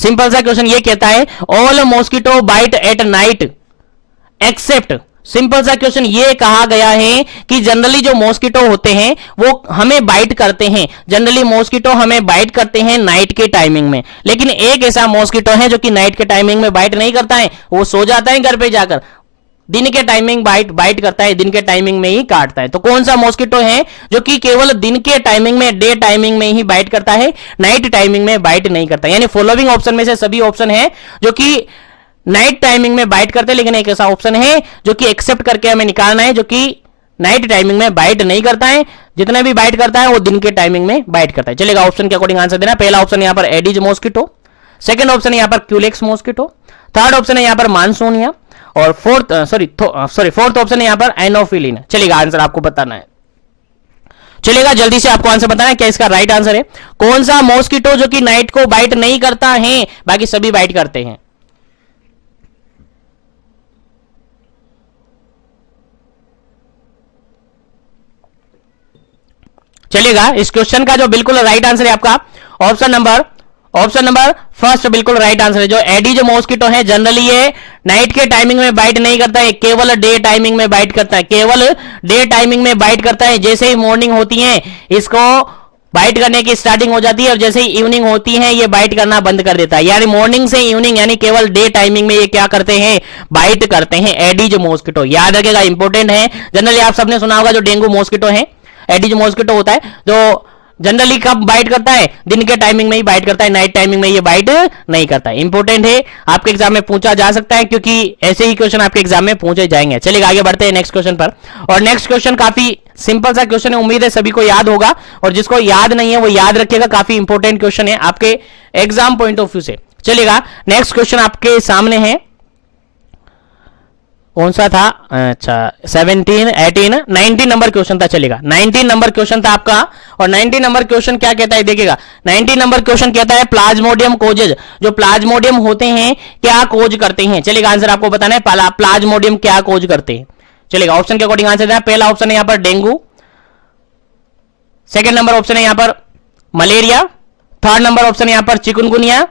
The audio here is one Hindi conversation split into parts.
सिंपल सा क्वेश्चन ये कहता है all mosquito bite at night except, simple सा क्वेश्चन ये कहा गया है कि जनरली जो मॉस्किटो होते हैं वो हमें बाइट करते हैं, जनरली मॉस्किटो हमें बाइट करते हैं नाइट के टाइमिंग में, लेकिन एक ऐसा मॉस्किटो है जो कि नाइट के टाइमिंग में बाइट नहीं करता है, वो सो जाता है घर पे जाकर, दिन के टाइमिंग बाइट करता है, दिन के टाइमिंग में ही काटता है। तो कौन सा मॉस्किटो है जो कि केवल दिन के टाइमिंग में, डे टाइमिंग में ही बाइट करता है, नाइट टाइमिंग में बाइट नहीं करता? यानी फॉलोइंग ऑप्शन में से सभी ऑप्शन है जो कि नाइट टाइमिंग में बाइट करते हैं, लेकिन एक ऐसा ऑप्शन है जो कि एक्सेप्ट करके हमें निकालना है जो कि नाइट टाइमिंग में बाइट नहीं करता है, जितने भी बाइट करता है वो दिन के टाइमिंग में बाइट करता है। चलेगा, ऑप्शन के अकॉर्डिंग आंसर देना। पहला ऑप्शन यहां पर एडिज मॉस्किटो, सेकंड ऑप्शन यहां पर क्यूलेक्स मॉस्किटो, थर्ड ऑप्शन है यहां पर मानसूनिया, और फोर्थ ऑप्शन है यहां पर एनोफिलिन। चलेगा, आंसर आपको बताना है। चलेगा, जल्दी से आपको आंसर बताना है क्या इसका राइट आंसर है। कौन सा मॉस्किटो जो कि नाइट को बाइट नहीं करता है, बाकी सभी बाइट करते हैं? चलेगा, इस क्वेश्चन का जो बिल्कुल राइट आंसर है आपका ऑप्शन नंबर फर्स्ट बिल्कुल राइट आंसर है। जो एडिज मॉस्किटो है जनरली ये नाइट के टाइमिंग में बाइट नहीं करता है, केवल डे टाइमिंग में बाइट करता है, केवल डे टाइमिंग में बाइट करता है। जैसे ही मॉर्निंग होती है इसको बाइट करने की स्टार्टिंग हो जाती है, और जैसे ही इवनिंग होती है ये बाइट करना बंद कर देता है। यानी मॉर्निंग से इवनिंग यानी केवल डे टाइमिंग में ये क्या करते हैं, बाइट करते हैं एडिज मॉस्किटो। याद रखेगा, इंपॉर्टेंट है। जनरली आप सबने सुना होगा जो डेंगू मॉस्किटो है, एडिज मॉस्किटो होता है, जो जनरली कब बाइट करता है, दिन के टाइमिंग में ही बाइट करता है, नाइट टाइमिंग में ये बाइट नहीं करता है। इंपॉर्टेंट है, आपके एग्जाम में पूछा जा सकता है, क्योंकि ऐसे ही क्वेश्चन आपके एग्जाम में पूछे जाएंगे। चलिए आगे बढ़ते हैं नेक्स्ट क्वेश्चन पर। और नेक्स्ट क्वेश्चन काफी सिंपल सा क्वेश्चन है, उम्मीद है सभी को याद होगा, और जिसको याद नहीं है वो याद रखेगा। काफी इंपॉर्टेंट क्वेश्चन है आपके एग्जाम पॉइंट ऑफ व्यू से। चलिएगा, नेक्स्ट क्वेश्चन आपके सामने है, कौन सा था? अच्छा, 17, 18, 19 नंबर क्वेश्चन था। चलेगा, 19 नंबर क्वेश्चन था आपका। और 19 नंबर क्वेश्चन क्या कहता है, देखिएगा 19 नंबर क्वेश्चन कहता है प्लाज्मोडियम कोजेज, जो प्लाज्मोडियम होते हैं क्या कोज करते हैं? चलेगा, आंसर आपको बताना है प्लाज्मोडियम क्या कोज करते हैं। चलेगा, ऑप्शन के अकॉर्डिंग आंसर देना। पहला ऑप्शन है यहां पर डेंगू, सेकंड नंबर ऑप्शन है यहां पर मलेरिया, थर्ड नंबर ऑप्शन है यहां पर चिकुनगुनिया,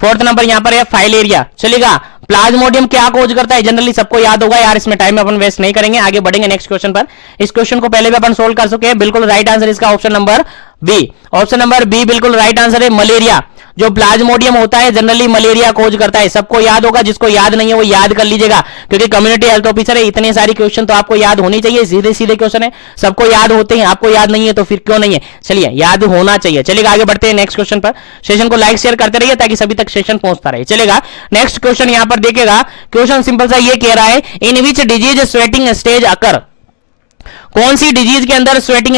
फोर्थ नंबर यहां पर है फाइलेरिया। चलेगा, प्लाज्मोडियम क्या कोज करता है? जनरली सबको याद होगा यार, इसमें टाइम अपन वेस्ट नहीं करेंगे, आगे बढ़ेंगे नेक्स्ट क्वेश्चन पर। इस क्वेश्चन को पहले भी अपन सोल्व कर चुके हैं। बिल्कुल राइट आंसर इसका option number B. Option number B बिल्कुल राइट आंसर है। मलेरिया, जो प्लाज्मोडियम होता है जनरली मलेरिया कोज करता है। सबको याद होगा, जिसको याद नहीं है वो याद कर लीजिएगा, क्योंकि कम्युनिटी हेल्थ ऑफिसर है, इतने सारी क्वेश्चन तो आपको याद होनी चाहिए। सीधे सीधे क्वेश्चन है, सबको याद होते हैं, आपको याद नहीं है तो फिर क्यों नहीं है? चलिए, याद होना चाहिए। चलिएगा, आगे बढ़ते हैं नेक्स्ट क्वेश्चन पर। सेशन को लाइक शेयर करते रहिए ताकि सभी तक सेशन पहुंचता रहे। चलेगा, नेक्स्ट क्वेश्चन यहां पर देखिएगा, क्वेश्चन सिंपल सा ये कह रहा है in which disease sweating stage अकर। कौन सी डिजीज के अंदर स्वेटिंग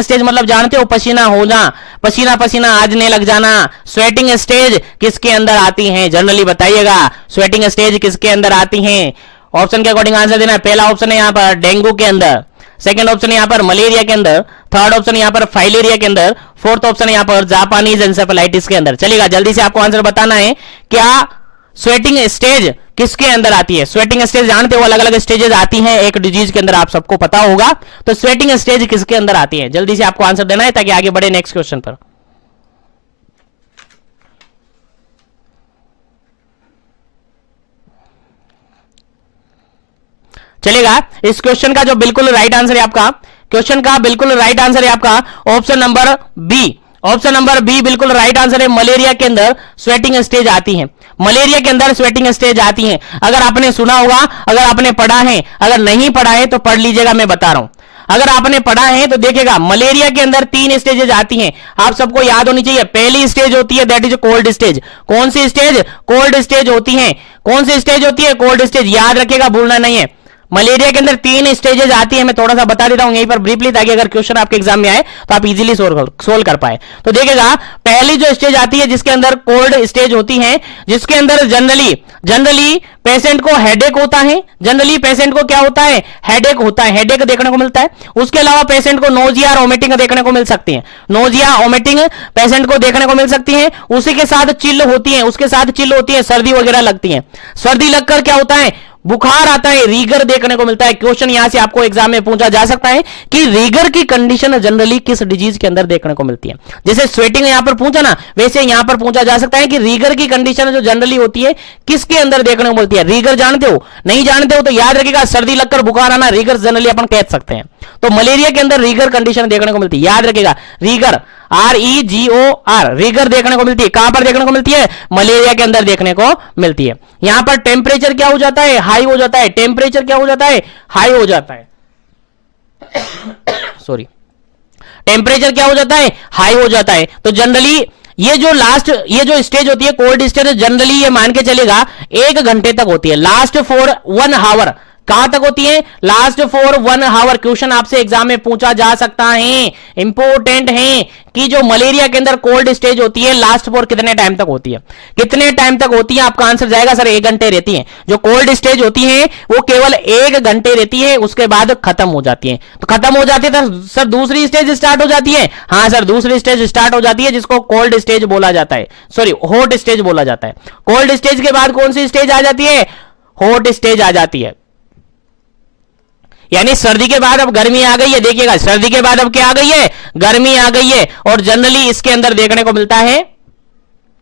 स्टेज मतलब जानते हो, पसीना होना, पसीना पसीना आजने लग जाना। स्वेटिंग स्टेज किसके अंदर आती हैं? जनरली बताइएगा, स्वेटिंग स्टेज किसके अंदर आती हैं? ऑप्शन के अकॉर्डिंग आंसर देना। पहला ऑप्शन है यहां पर डेंगू के अंदर, सेकंड ऑप्शन है यहां पर मलेरिया के अंदर, थर्ड ऑप्शन यहां पर फाइलेरिया के अंदर, फोर्थ ऑप्शन है यहां पर जापानीज एंसेफेलाइटिस के अंदर। चलेगा, जल्दी से आपको आंसर बताना है, क्या स्वेटिंग स्टेज किसके अंदर आती है? स्वेटिंग स्टेज जानते हो, अलग अलग स्टेजेस आती हैं एक डिजीज के अंदर, आप सबको पता होगा। तो स्वेटिंग स्टेज किसके अंदर आती है? जल्दी से आपको आंसर देना है ताकि आगे बढ़े नेक्स्ट क्वेश्चन पर। चलेगा, इस क्वेश्चन का जो बिल्कुल राइट आंसर है आपका, क्वेश्चन का बिल्कुल राइट आंसर है आपका option number B. Option number B बिल्कुल राइट आंसर है। मलेरिया के अंदर स्वेटिंग स्टेज आती है, मलेरिया के अंदर स्वेटिंग स्टेज आती है। अगर आपने सुना होगा, अगर आपने पढ़ा है, अगर नहीं पढ़ा है तो पढ़ लीजिएगा, मैं बता रहा हूं। अगर आपने पढ़ा है तो देखिएगा, मलेरिया के अंदर 3 स्टेजेस आती हैं, आप सबको याद होनी चाहिए। पहली स्टेज होती है दैट इज कोल्ड स्टेज। कौन सी स्टेज? कोल्ड स्टेज होती है। कौन सी स्टेज होती है? Cold stage. याद रखिएगा, भूलना नहीं है। मलेरिया के अंदर 3 स्टेजेस आती है, मैं थोड़ा सा बता देता हूं यहीं पर ब्रीफली, ताकि अगर क्वेश्चन आपके एग्जाम में आए तो आप इजीली सोल्व कर पाए। तो देखिएगा, पहली जो स्टेज आती है जिसके अंदर कोल्ड स्टेज होती है, जिसके अंदर जनरली पेशेंट को हेडेक होता है। जनरली पेशेंट को क्या होता है? हेडेक होता है, हेडेक देखने को मिलता है। उसके अलावा पेशेंट को नोजिया और वोमिटिंग देखने को मिल सकती है, नोजिया वोमिटिंग पेशेंट को देखने को मिल सकती है। उसी के साथ चिल होती है, उसके साथ चिल होती है, सर्दी वगैरह लगती है। सर्दी लगकर क्या होता है? बुखार आता है, रीगर देखने को मिलता है। क्वेश्चन यहां से आपको एग्जाम में पूछा जा सकता है कि रीगर की कंडीशन जनरली किस डिजीज के अंदर देखने को मिलती है। जैसे स्वेटिंग यहां पर पूछा ना, वैसे यहां पर पूछा जा सकता है कि रीगर की कंडीशन जो जनरली होती है किसके अंदर देखने को मिलती है। रीगर जानते हो, नहीं जानते हो तो याद रखिएगा, सर्दी लगकर बुखार आना रीगर जनरली अपन कह सकते हैं। तो मलेरिया के अंदर रीगर कंडीशन देखने को मिलती है, याद रखिएगा, रीगर REGOR रीगर देखने को मिलती है। कहां पर देखने को मिलती है? मलेरिया के अंदर देखने को मिलती है। यहां पर टेम्परेचर क्या हो जाता है? हाई हो जाता है। टेम्परेचर क्या हो जाता है? हाई हो जाता है। सॉरी, टेम्परेचर क्या हो जाता है? हाई हो जाता है। तो जनरली ये जो स्टेज होती है कोल्ड स्टेज, जनरली ये मान के चलेगा 1 घंटे तक होती है, लास्ट फॉर 1 आवर। कहां तक होती है? Last for 1 hour. क्वेश्चन आपसे एग्जाम में पूछा जा सकता है, इंपॉर्टेंट है कि जो मलेरिया के अंदर कोल्ड स्टेज होती है लास्ट फॉर कितने टाइम तक होती है? कितने टाइम तक होती है? आपका आंसर जाएगा सर 1 घंटे रहती है। जो कोल्ड स्टेज होती है वो केवल 1 घंटे रहती है, उसके बाद खत्म हो जाती है। तो खत्म हो जाती है तो सर दूसरी स्टेज स्टार्ट हो जाती है। हाँ सर, दूसरी स्टेज स्टार्ट हो जाती है जिसको कोल्ड स्टेज बोला जाता है, सॉरी हॉट स्टेज बोला जाता है। कोल्ड स्टेज के बाद कौन सी स्टेज आ जाती है? हॉट स्टेज आ जाती है। यानी सर्दी के बाद अब गर्मी आ गई है। देखिएगा, सर्दी के बाद अब क्या आ गई है? गर्मी आ गई है। और जनरली इसके अंदर देखने को मिलता है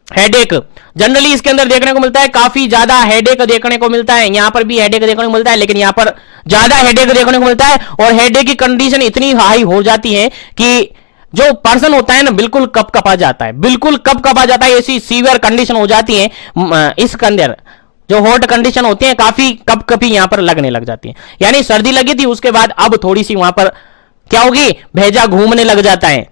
हेडेक। जनरली इसके अंदर देखने को मिलता है काफी ज्यादा हेडेक देखने को मिलता है। यहां पर भी हेडेक देखने को मिलता है, लेकिन यहां पर ज्यादा हेडेक देखने को मिलता है। और हेडेक की कंडीशन इतनी हाई हो जाती है कि जो पर्सन होता है ना बिल्कुल कपकपा जाता है, बिल्कुल कपकपा जाता है। ऐसी सीवियर कंडीशन हो जाती है इसके अंदर। जो हॉट कंडीशन होती है काफी कपकपी यहां पर लगने लग जाती है। यानी सर्दी लगी थी, उसके बाद अब थोड़ी सी वहां पर क्या होगी? भेजा घूमने लग जाता है।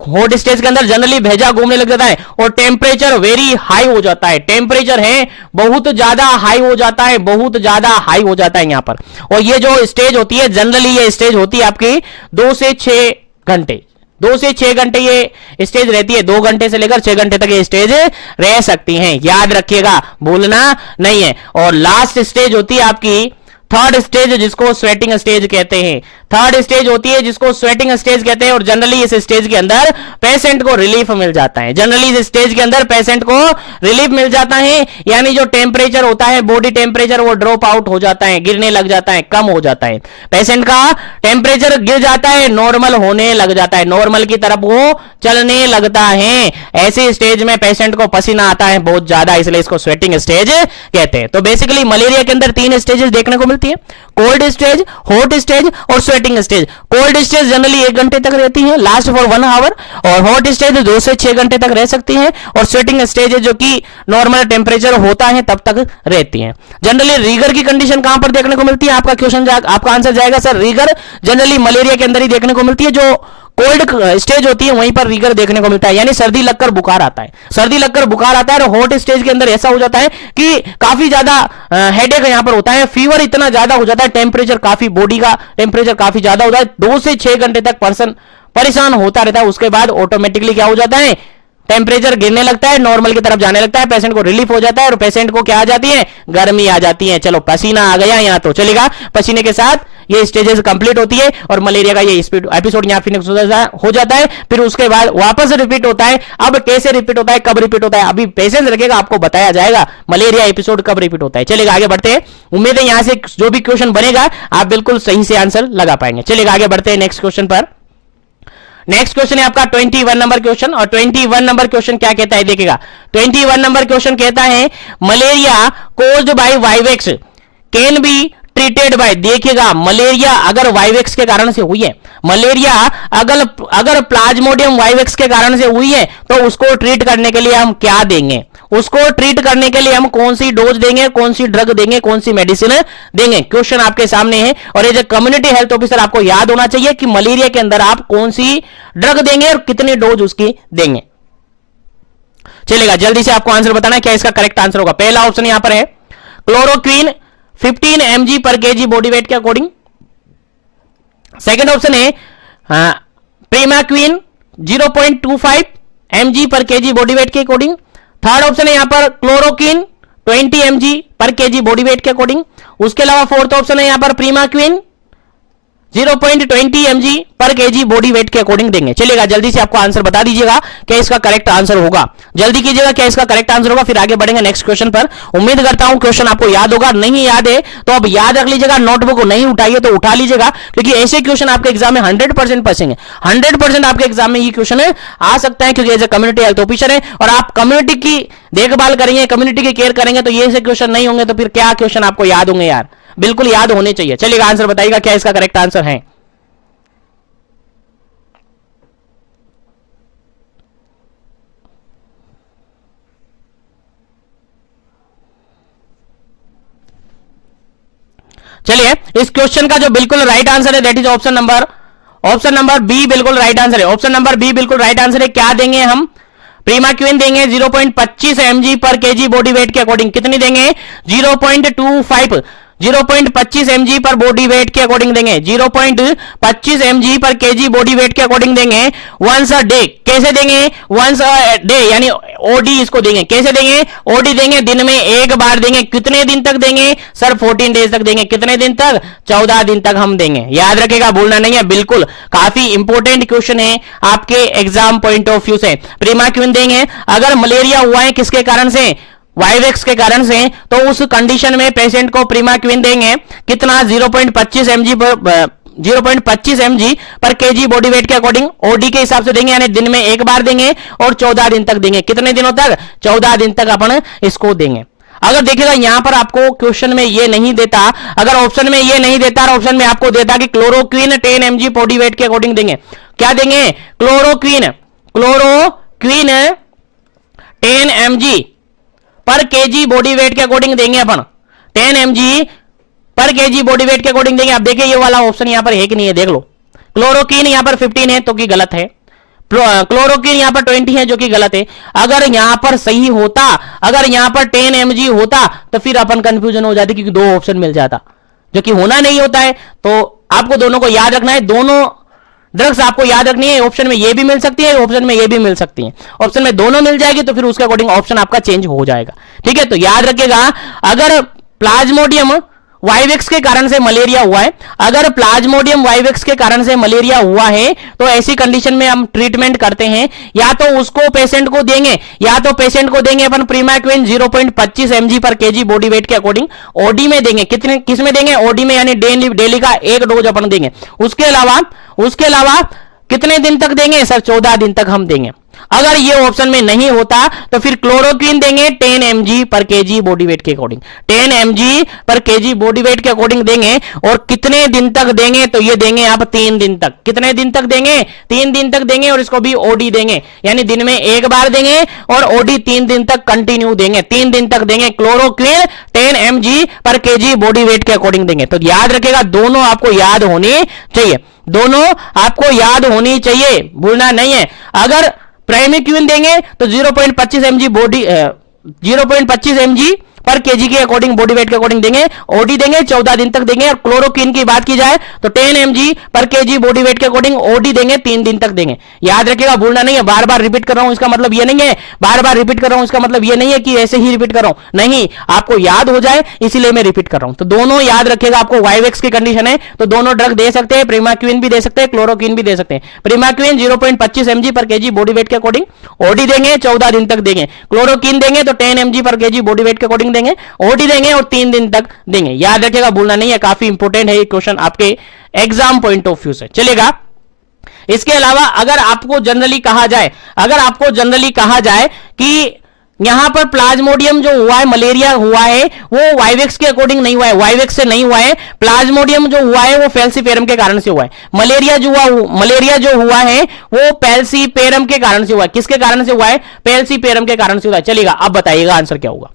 हॉट स्टेज के अंदर जनरली भेजा घूमने लग जाता है और टेम्परेचर वेरी हाई हो जाता है। टेम्परेचर है बहुत ज्यादा हाई हो जाता है, बहुत ज्यादा हाई हो जाता है यहां पर। और ये जो स्टेज होती है जनरली, ये स्टेज होती है आपकी 2 से 6 घंटे। 2 से 6 घंटे ये स्टेज रहती है। 2 घंटे से लेकर 6 घंटे तक ये स्टेज रह सकती हैं, याद रखिएगा, भूलना नहीं है। और लास्ट स्टेज होती है आपकी थर्ड स्टेज, जिसको स्वेटिंग स्टेज कहते हैं। थर्ड स्टेज होती है जिसको स्वेटिंग स्टेज कहते हैं। और जनरली इस स्टेज के अंदर पेशेंट को रिलीफ मिल जाता है। जनरली इस स्टेज के अंदर पेशेंट को रिलीफ मिल जाता है। यानी जो टेम्परेचर होता है, बॉडी टेम्परेचर, वो ड्रॉप आउट हो जाता है, गिरने लग जाता है, कम हो जाता है। पेशेंट का टेम्परेचर गिर जाता है, नॉर्मल होने लग जाता है, नॉर्मल की तरफ वो चलने लगता है। ऐसे स्टेज में पेशेंट को पसीना आता है बहुत ज्यादा, इसलिए इसको स्वेटिंग स्टेज कहते हैं। तो बेसिकली मलेरिया के अंदर 3 स्टेजेस देखने को मिलती है, कोल्ड स्टेज, हॉट स्टेज और sweating stage. Cold stage generally 1 घंटे तक रहती है, लास्ट फॉर 1 आवर। और हॉट स्टेज 2 से 6 घंटे तक रह सकती है। और स्वेटिंग स्टेज जो कि नॉर्मल टेम्परेचर होता है तब तक रहती है। जनरली रीगर की कंडीशन कहां पर देखने को मिलती है? आपका क्वेश्चन आपका आंसर जाएगा सर रीगर जनरली मलेरिया के अंदर ही देखने को मिलती है। जो कोल्ड स्टेज होती है वहीं पर रीगर देखने को मिलता है। यानी सर्दी लगकर बुखार आता है, सर्दी लगकर बुखार आता है। और हॉट स्टेज के अंदर ऐसा हो जाता है कि काफी ज्यादा हेडेक यहां पर होता है, फीवर इतना ज्यादा हो जाता है, टेम्परेचर काफी, बॉडी का टेम्परेचर काफी ज्यादा होता है। 2 से 6 घंटे तक पर्सन परेशान होता रहता है। उसके बाद ऑटोमेटिकली क्या हो जाता है? टेम्परेचर गिरने लगता है, नॉर्मल की तरफ जाने लगता है, पेशेंट को रिलीफ हो जाता है। और पेशेंट को क्या आ जाती है? गर्मी आ जाती है। चलो पसीना आ गया यहां तो चलेगा, पसीने के साथ ये स्टेजेस कंप्लीट होती है और मलेरिया का ये एपिसोड यहां फिनिश हो जाता है। फिर उसके बाद वापस रिपीट होता है। अब कैसे रिपीट होता है, कब रिपीट होता है, अभी पेशेंस रखिएगा, आपको बताया जाएगा मलेरिया एपिसोड कब रिपीट होता है। चलेगा आगे बढ़ते हैं। उम्मीद है यहां से जो भी क्वेश्चन बनेगा आप बिल्कुल सही से आंसर लगा पाएंगे। चलेगा आगे बढ़ते हैं नेक्स्ट क्वेश्चन पर। नेक्स्ट क्वेश्चन है आपका 21 नंबर क्वेश्चन। और 21 नंबर क्वेश्चन क्या कहता है? देखिएगा, 21 नंबर क्वेश्चन कहता है malaria caused by vivax can be treated by. देखिएगा, मलेरिया अगर वाइवेक्स के कारण से हुई है, मलेरिया अगर प्लाज्मोडियम वाइवेक्स के कारण से हुई है तो उसको ट्रीट करने के लिए हम क्या देंगे? उसको ट्रीट करने के लिए हम कौन सी डोज देंगे, कौन सी ड्रग देंगे, कौन सी मेडिसिन देंगे? क्वेश्चन आपके सामने है। और as a community health officer आपको याद होना चाहिए कि मलेरिया के अंदर आप कौन सी ड्रग देंगे और कितनी डोज उसकी देंगे। चलेगा, जल्दी से आपको आंसर बताना है क्या इसका करेक्ट आंसर होगा। पहला ऑप्शन यहां पर है chloroquine 15 mg per KG body weight के अकॉर्डिंग। सेकेंड ऑप्शन है प्रीमाक्वीन 0.25 mg per KG body weight के अकॉर्डिंग। थर्ड ऑप्शन है यहां पर chloroquine 20 mg per KG body weight के अकॉर्डिंग। उसके अलावा फोर्थ ऑप्शन है यहां पर प्रीमाक्वीन 0.20 mg per KG body weight के अकॉर्डिंग देंगे। चलिएगा, जल्दी से आपको आंसर बता दीजिएगा क्या इसका करेक्ट आंसर होगा, जल्दी कीजिएगा क्या इसका करेक्ट आंसर होगा, फिर आगे बढ़ेंगे नेक्स्ट क्वेश्चन पर। उम्मीद करता हूं क्वेश्चन आपको याद होगा, नहीं याद है तो अब याद रख लीजिएगा, नोटबुक को नहीं उठाइए तो उठा लीजिएगा, क्योंकि ऐसे क्वेश्चन आपके एग्जाम में 100% पसेंगे, 100% आपके एग्जाम में ये क्वेश्चन आ सकता है, क्योंकि as a community health officer है और आप कम्युनिटी की देखभाल करेंगे, कम्युनिटी की केयर करेंगे, तो ये ऐसे क्वेश्चन नहीं होंगे तो फिर क्या क्वेश्चन आपको याद होंगे यार, बिल्कुल याद होने चाहिए। चलिएगा, आंसर बताइएगा क्या इसका करेक्ट आंसर है। चलिए, इस क्वेश्चन का जो बिल्कुल राइट आंसर है that is option number B बिल्कुल राइट आंसर है। ऑप्शन नंबर बी बिल्कुल राइट आंसर है। क्या देंगे हम? प्रीमाक्विन देंगे 0.25 mg per KG body weight के अकॉर्डिंग। कितनी देंगे? 0.25 mg पर बॉडी वेट के अकॉर्डिंग देंगे, 0.25 mg per KG body weight के अकॉर्डिंग देंगे वंस अ डे। कैसे देंगे? वंस अ डे यानी ओडी इसको देंगे। कैसे देंगे? ओडी देंगे, दिन में एक बार देंगे। कितने दिन तक देंगे सर? 14 डेज तक देंगे। कितने दिन तक? 14 दिन तक हम देंगे। याद रखेगा, भूलना नहीं है, बिल्कुल काफी इंपॉर्टेंट क्वेश्चन है आपके एग्जाम पॉइंट ऑफ व्यू से। प्रीमाक्विन देंगे, अगर मलेरिया हुआ है किसके कारण से? वाइवेक्स के कारण से, तो उस कंडीशन में पेशेंट को प्रीमाक्विन देंगे। कितना? 0.25 mg per KG body weight के अकॉर्डिंग ओडी के हिसाब से देंगे, यानी दिन में एक बार देंगे और 14 दिन तक देंगे। कितने दिनों तक? 14 दिन तक अपन इसको देंगे। अगर देखिएगा यहां पर आपको क्वेश्चन में ये नहीं देता, अगर ऑप्शन में ये नहीं देता और ऑप्शन में आपको देता कि क्लोरोक्विन 10 mg बॉडी वेट के अकॉर्डिंग देंगे। क्या देंगे? Chloroquine 10 mg per KG body weight के अकॉर्डिंग देंगे अपन। 10 mg per KG body weight के अकॉर्डिंग देंगे। अब देखिए ये वाला ऑप्शन यहां पर है कि नहीं है, देख लो। क्लोरोक्विन यहां पर 15 है तो कि गलत है, क्लोरोक्विन यहां पर 20 है जो कि गलत है। अगर यहां पर सही होता, अगर यहां पर 10 mg होता तो फिर अपन कंफ्यूजन हो जाती, क्योंकि दो ऑप्शन मिल जाता, जो कि होना नहीं होता है। तो आपको दोनों को याद रखना है, दोनों ड्रग्स आपको याद रखनी है। ऑप्शन में ये भी मिल सकती है, ऑप्शन में ये भी मिल सकती है। ऑप्शन में दोनों मिल जाएगी तो फिर उसके अकॉर्डिंग ऑप्शन आपका चेंज हो जाएगा। ठीक है, तो याद रखिएगा, अगर प्लाज्मोडियम वाइवेक्स के कारण से मलेरिया हुआ है, अगर प्लाज्मोडियम वाइवेक्स के कारण से मलेरिया हुआ है तो ऐसी कंडीशन में हम ट्रीटमेंट करते हैं, या तो उसको पेशेंट को देंगे, या तो पेशेंट को देंगे अपन प्रीमाक्विन 0.25 mg per KG body weight के अकॉर्डिंग ओडी में देंगे। कितने किस में देंगे? ओडी में, यानी डेली का एक डोज अपन देंगे। उसके अलावा कितने दिन तक देंगे सर? 14 दिन तक हम देंगे। अगर ये ऑप्शन में नहीं होता तो फिर क्लोरोक्विन देंगे 10 mg per KG body weight के according, 10 mg per KG body weight के अकॉर्डिंग देंगे। और कितने दिन तक देंगे? तो ये देंगे आप 3 दिन तक। कितने दिन तक देंगे? 3 दिन तक देंगे, और इसको भी ओडी देंगे, यानी दिन में एक बार देंगे और ओडी 3 दिन तक कंटिन्यू देंगे, 3 दिन तक देंगे। Chloroquine 10 mg per KG body weight के अकॉर्डिंग देंगे। तो याद रखेगा, दोनों आपको याद होनी चाहिए, दोनों आपको याद होनी चाहिए, भूलना नहीं है। अगर प्राइमेक्विन देंगे तो 0.25 mg पर केजी के अकॉर्डिंग बॉडी वेट के अकॉर्डिंग देंगे, ओडी देंगे, 14 दिन तक देंगे। और क्लोरोक्विन की बात की जाए तो 10 mg per KG body weight के अकॉर्डिंग ओडी देंगे, 3 दिन तक देंगे। याद रखिएगा, भूलना नहीं है। बार बार रिपीट कर रहा हूं इसका मतलब ये नहीं है, बार बार रिपीट कर रहा हूं इसका मतलब ये नहीं है कि ऐसे ही रिपीट कर रहा हूं, नहीं, आपको याद हो जाए इसीलिए मैं रिपीट कर रहा हूं। तो दोनों याद रखिएगा, आपको वाइवेक्स की कंडीशन है तो दोनों ड्रग दे सकते हैं, प्रीमाक्विन भी दे सकते हैं, क्लोरोक्विन भी दे सकते हैं। प्रीमाक्विन 0.25 mg per KG body weight के अकॉर्डिंग ओडी देंगे, 14 दिन तक देंगे। क्लोरोक्विन देंगे तो 10 mg per KG body weight के अकॉर्डिंग देंगे, ओडी देंगे और 3 दिन तक देंगे। याद रखिएगा, भूलना नहीं है, काफी इंपोर्टेंट है ये क्वेश्चन आपके एग्जाम पॉइंट ऑफ व्यू से। चलेगा, इसके अलावा अगर आपको जनरली कहा जाए कि यहां पर प्लाज्मोडियम जो हुआ है, मलेरिया हुआ है, वो वाइवेक्स के अकॉर्डिंग नहीं हुआ है, वाइवेक्स से नहीं हुआ है। प्लाज्मोडियम जो हुआ है वो फैल्सीफेरम के कारण से हुआ है। मलेरिया जो हुआ है वो पैल्सीपेरम के कारण से हुआ है। किसके कारण से हुआ है? पैल्सीपेरम के कारण से हुआ है। चलिएगा, अब बताइएगा आंसर क्या होगा।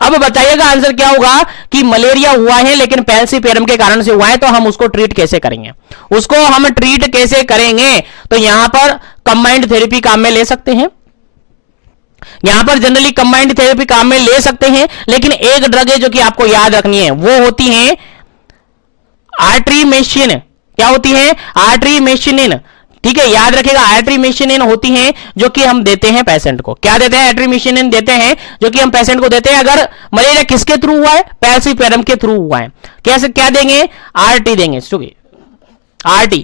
अब बताइएगा आंसर क्या होगा कि मलेरिया हुआ है लेकिन पैल्सीपेरम के कारण से हुआ है, तो हम उसको ट्रीट कैसे करेंगे? तो यहां पर कंबाइंड थेरेपी काम में ले सकते हैं, यहां पर जनरली कंबाइंड थेरेपी काम में ले सकते हैं। लेकिन एक ड्रग है जो कि आपको याद रखनी है, वो होती है आर्ट्रीमेसिनिन। क्या होती है? आर्ट्रीमेसिनिन। ठीक है, याद रखिएगा, आर्ट्रीमेसिनिन होती है जो कि हम देते हैं पेशेंट को। क्या देते हैं? आर्ट्रीमेसिनिन देते हैं जो कि हम पेशेंट को देते हैं। अगर मलेरिया किसके थ्रू हुआ है? पैल्सीपेरम के थ्रू हुआ है। कैसे? क्या देंगे? आरटी देंगे। RT,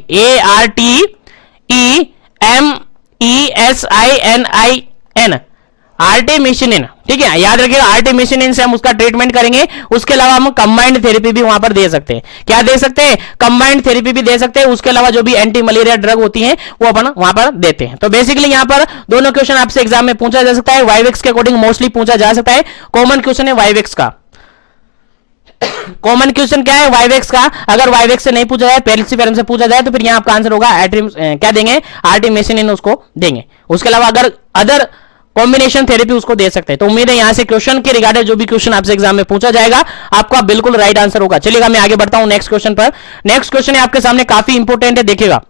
ARTEMESININ, आर्टेमिसिनिन, ठीक है, याद रखिएगा आर्टेमिसिनिन से हम उसका ट्रीटमेंट करेंगे। उसके अलावा हम कंबाइंड थेरेपी भी वहां पर दे सकते हैं। क्या दे सकते हैं? कंबाइंड थेरेपी भी दे सकते हैं। उसके अलावा जो भी एंटी मलेरिया ड्रग होती हैं वो अपन वहां पर देते हैं। तो बेसिकली यहां पर दोनों क्वेश्चन आपसे एग्जाम में पूछा जा सकता है। वाइवेक्स के अकॉर्डिंग मोस्टली पूछा जा सकता है। कॉमन क्वेश्चन है वाइवेक्स का। कॉमन क्वेश्चन क्या है वाइवेक्स का? अगर वाइवेक्स से नहीं पूछा जाए, पेल्सिफेरम से पूछा जाए, तो फिर यहां आपका आंसर होगा क्या देंगे? आर्टेमिसिनिन उसको देंगे। उसके अलावा अगर अदर कॉम्बिनेशन थेरेपी उसको दे सकते हैं। तो उम्मीद है यहां से क्वेश्चन के रिगार्डिंग जो भी क्वेश्चन आपसे एग्जाम में पूछा जाएगा आपका बिल्कुल राइट आंसर होगा। चलिएगा मैं आगे बढ़ता हूं नेक्स्ट क्वेश्चन पर। नेक्स्ट क्वेश्चन है आपके सामने, काफी इंपोर्टेंट है, देखिएगा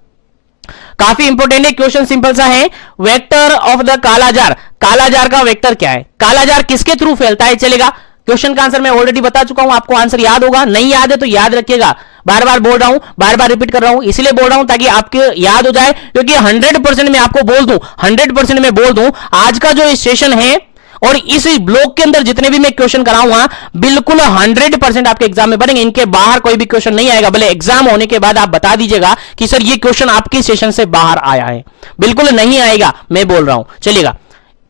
काफी इंपोर्टेंट है क्वेश्चन। सिंपल सा है, वेक्टर ऑफ द कालाजार। कालाजार का वेक्टर क्या है? कालाजार किसके थ्रू फैलता है? चलेगा, क्वेश्चन का आंसर मैं ऑलरेडी बता चुका हूं, आपको आंसर याद होगा। नहीं याद है तो याद रखिएगा, बार बार बोल रहा हूं, बार बार रिपीट कर रहा हूं, इसलिए बोल रहा हूं ताकि आपके याद हो जाए, क्योंकि 100% मैं आपको बोल दूं, 100% मैं बोल दूं, आज का जो सेशन है और इस ब्लॉक के अंदर जितने भी मैं क्वेश्चन कराऊंगा बिल्कुल 100% आपके एग्जाम में बनेंगे। इनके बाहर कोई भी क्वेश्चन नहीं आएगा। भले एग्जाम होने के बाद आप बता दीजिएगा कि सर ये क्वेश्चन आपके सेशन से बाहर आया है, बिल्कुल नहीं आएगा, मैं बोल रहा हूं। चलिएगा,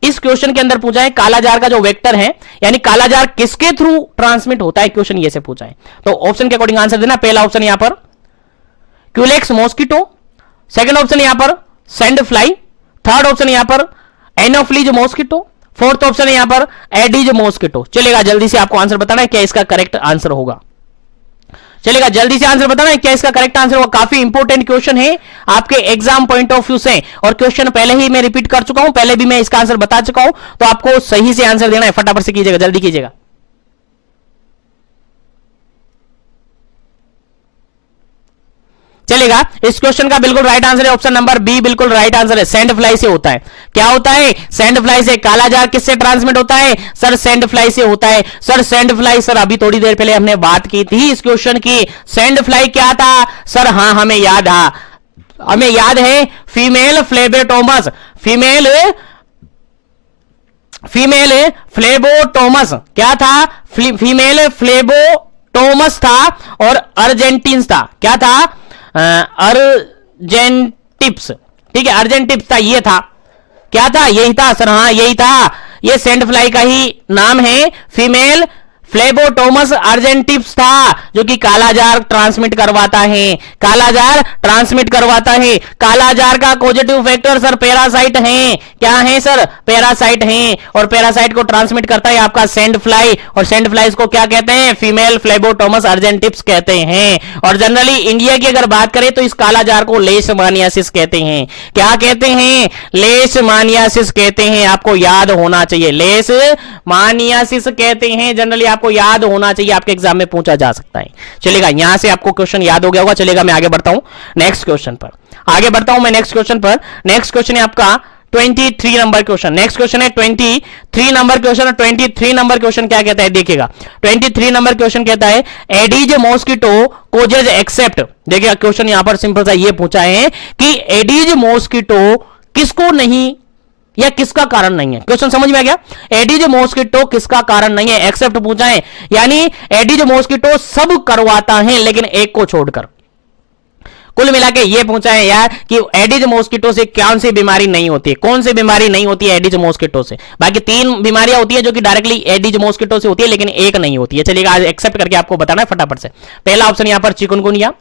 इस क्वेश्चन के अंदर पूछा है कालाजार का जो वेक्टर है, यानी कालाजार किसके थ्रू ट्रांसमिट होता है, क्वेश्चन ये से पूछा है। तो ऑप्शन के अकॉर्डिंग आंसर देना। पहला ऑप्शन यहां पर क्यूलेक्स मॉस्किटो, सेकंड ऑप्शन यहां पर सैंड फ्लाई, थर्ड ऑप्शन यहां पर एनोफ्लीज मॉस्किटो, फोर्थ ऑप्शन यहां पर एडीज मॉस्किटो। चलेगा, जल्दी से आपको आंसर बताना है क्या इसका करेक्ट आंसर होगा। चलेगा, जल्दी से आंसर बताना है क्या इसका करेक्ट आंसर होगा। काफी इंपॉर्टेंट क्वेश्चन है आपके एग्जाम पॉइंट ऑफ व्यू से, और क्वेश्चन पहले ही मैं रिपीट कर चुका हूं, पहले भी मैं इसका आंसर बता चुका हूं, तो आपको सही से आंसर देना है। फटाफट से कीजिएगा, जल्दी कीजिएगा। चलेगा, इस क्वेश्चन का बिल्कुल राइट आंसर है ऑप्शन नंबर बी, बिल्कुल राइट आंसर है। सैंड फ्लाई से होता है। क्या होता है? सैंड फ्लाई से। कालाजार किससे ट्रांसमिट होता है? सर सैंड फ्लाई से होता है। सर सैंड फ्लाई, सर अभी थोड़ी देर पहले हमने बात की थी इस क्वेश्चन की। सैंड फ्लाई क्या था सर? हाँ, हमें याद है, फीमेल फ्लेबोटोमस, फीमेल फ्लेबोटोमस क्या था? फीमेल फ्लेबोटोमस था और अर्जेंटिन्स था। क्या था? अर्जेंटिप्स, ठीक है, अर्जेंटिप्स था, ये था। क्या था? यही था सर, हाँ यही था। ये सैंड फ्लाई का ही नाम है, फीमेल फ्लेबोटोमस अर्जेंटिप्स था, जो कि कालाजार ट्रांसमिट करवाता है। कालाजार ट्रांसमिट करवाता है। कालाजार का पॉजिटिव फैक्टर सर पैरासाइट है। क्या है सर? पैरासाइट है, और पैरासाइट को ट्रांसमिट करता है आपका सैंड फ्लाई, और सैंड फ्लाइज को क्या कहते हैं? फीमेल फ्लेबोटोमस अर्जेंटिप्स कहते हैं। और जनरली इंडिया की अगर बात करें तो इस कालाजार को लेशमानियासिस कहते हैं। क्या कहते हैं? लेशमानियासिस कहते हैं। आपको याद होना चाहिए, लेशमानियासिस कहते हैं, जनरली आपको याद होना चाहिए, आपके एग्जाम में पूछा जा सकता है। चलेगा, यहां से आपको क्वेश्चन याद हो गया होगा। चलेगा, मैं आगे बढ़ता हूं नेक्स्ट क्वेश्चन पर। नेक्स्ट क्वेश्चन है आपका 23 नंबर क्वेश्चन। नेक्स्ट क्वेश्चन है 23 नंबर क्वेश्चन। 23 नंबर क्वेश्चन क्या कहता है? देखिएगा, 23 नंबर क्वेश्चन कहता है एडीज मॉस्किटो कोजेज एक्सेप्ट। देखिएगा, क्वेश्चन यहां पर सिंपल सा ये पूछा है कि एडीज मॉस्किटो किसको नहीं या किसका कारण नहीं है। क्वेश्चन समझ में आ गया? एडीज मॉस्किटो किसका कारण नहीं है, एक्सेप्ट पूछा है, यानी एडीज मॉस्किटो सब करवाता है लेकिन एक को छोड़कर। कुल मिला के ये पूछा है यार कि एडीज मॉस्किटो से कौन सी बीमारी नहीं होती है, कौन सी बीमारी नहीं होती है एडीज मॉस्किटो से। बाकी 3 बीमारियां होती है जो कि डायरेक्टली एडीज मॉस्किटो से होती है, लेकिन एक नहीं होती है। चलिएगा, आज एक्सेप्ट करके आपको बताना है फटाफट से। पहला ऑप्शन यहां पर चिकनगुनिया,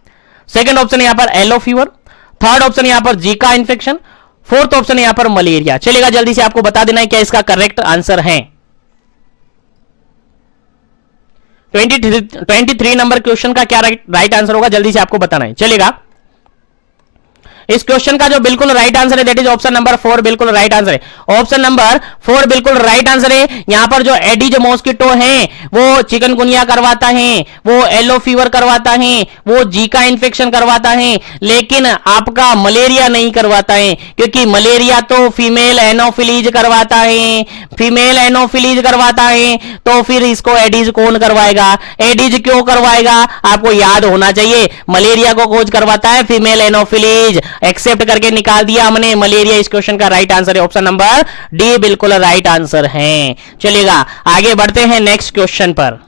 सेकंड ऑप्शन यहां पर येलो फीवर, थर्ड ऑप्शन यहां पर जीका इन्फेक्शन, फोर्थ ऑप्शन यहां पर मलेरिया। चलेगा, जल्दी से आपको बता देना है क्या इसका करेक्ट आंसर है। 23 नंबर क्वेश्चन का क्या राइट आंसर होगा, जल्दी से आपको बताना है। चलेगा, इस क्वेश्चन का जो बिल्कुल राइट आंसर है दैट इज ऑप्शन नंबर 4, बिल्कुल राइट आंसर है। ऑप्शन नंबर 4 बिल्कुल राइट आंसर है। यहां पर जो एडीज मॉस्किटो है वो चिकनगुनिया करवाता है, वो येलो फीवर करवाता है, वो जीका इन्फेक्शन करवाता है, लेकिन आपका मलेरिया नहीं करवाता है, क्योंकि मलेरिया तो फीमेल एनोफिलीज करवाता है, फीमेल एनोफिलीज करवाता है, तो फिर इसको एडीज कौन करवाएगा? एडीज क्यों करवाएगा? आपको याद होना चाहिए, मलेरिया को कोज करवाता है फीमेल एनोफिलीज। एक्सेप्ट करके निकाल दिया हमने, मलेरिया इस क्वेश्चन का राइट आंसर है। ऑप्शन नंबर डी बिल्कुल राइट आंसर है। चलिएगा, आगे बढ़ते हैं नेक्स्ट क्वेश्चन पर।